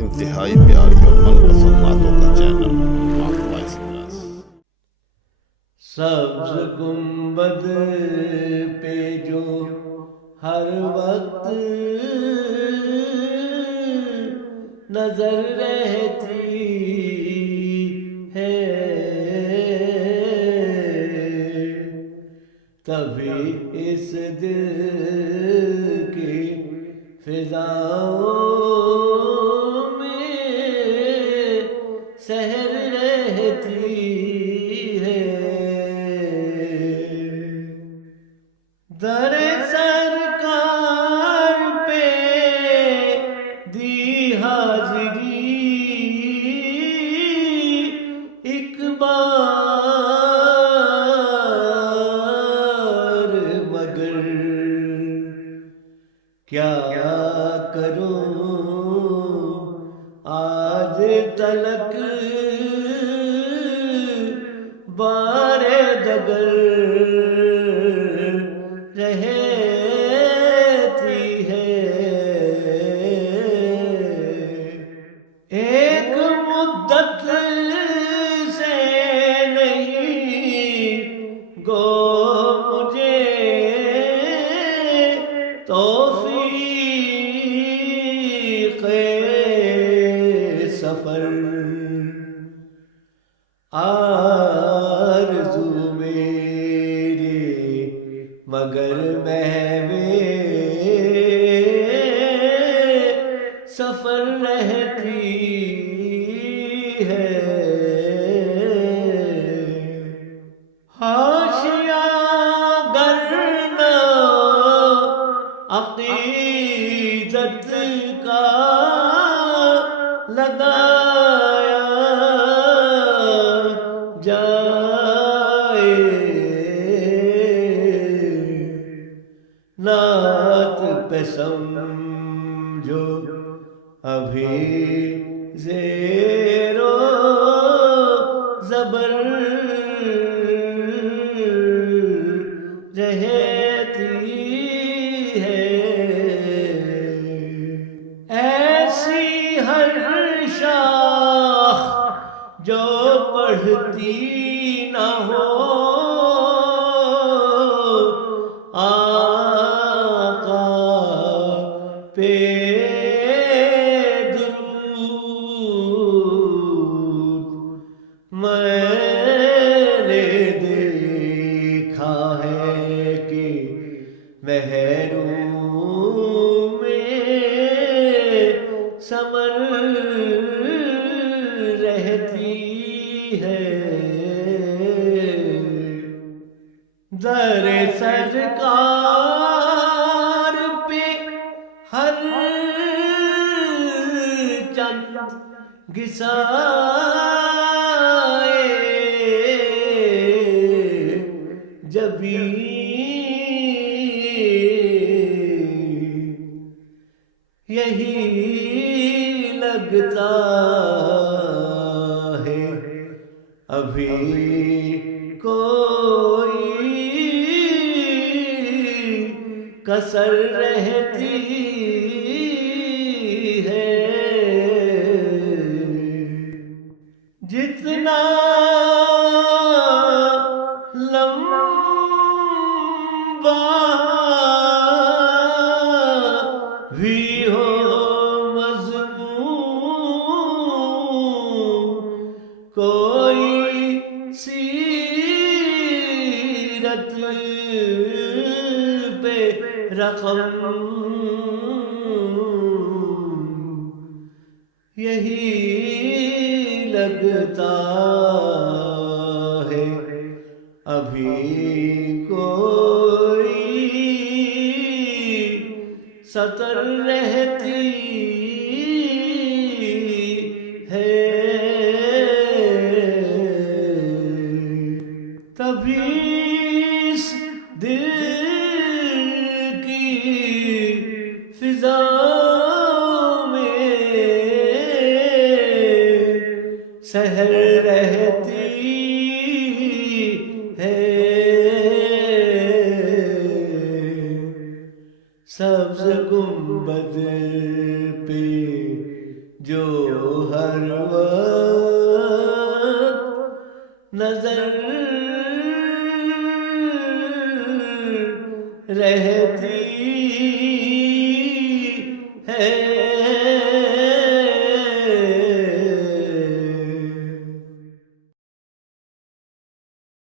انتہائی پیاری اور من پسند نعتوں کا چینل ماک وائس پلس۔ سبز گنبد پہ جو ہر وقت نظر رہتی ہے، کبھی اس دل کی فضاؤں میں سحر رہتی ہے، در سرکار پہ دی حاضری ایک بار مگر کیا کروں آج تلک بار دگر رہتی ہے، ایک مدت سے نہیں گو مجھے توفیق سفر، آرزو میری مگر محو سفر رہتی ہے، حاشیہ گرنا عقیدت کا لگایا جائے، نعت پہ سمجھو ابھی زیر و زبر رہتی ہے، ایسی ہر شاخ جو پڑھتی نہ ہو آقا پہ میں نے دیکھا ہے کہ محروم میں ثمر رہتی ہے، در سرکار پہ ہر چند گسائے جبیں یہی لگتا ہے ابھی کوئی کسر رہتی ہے، جتنا لمبا بھی ہو مضمون کوئی سیرت پہ رقم یہی لگتا ہے ابھی کوئی سطر رہتی ہے، تبھی اس دل کی فضا سحر رہتی ہے، سبز گنبد پہ جو ہر وقت نظر رہتی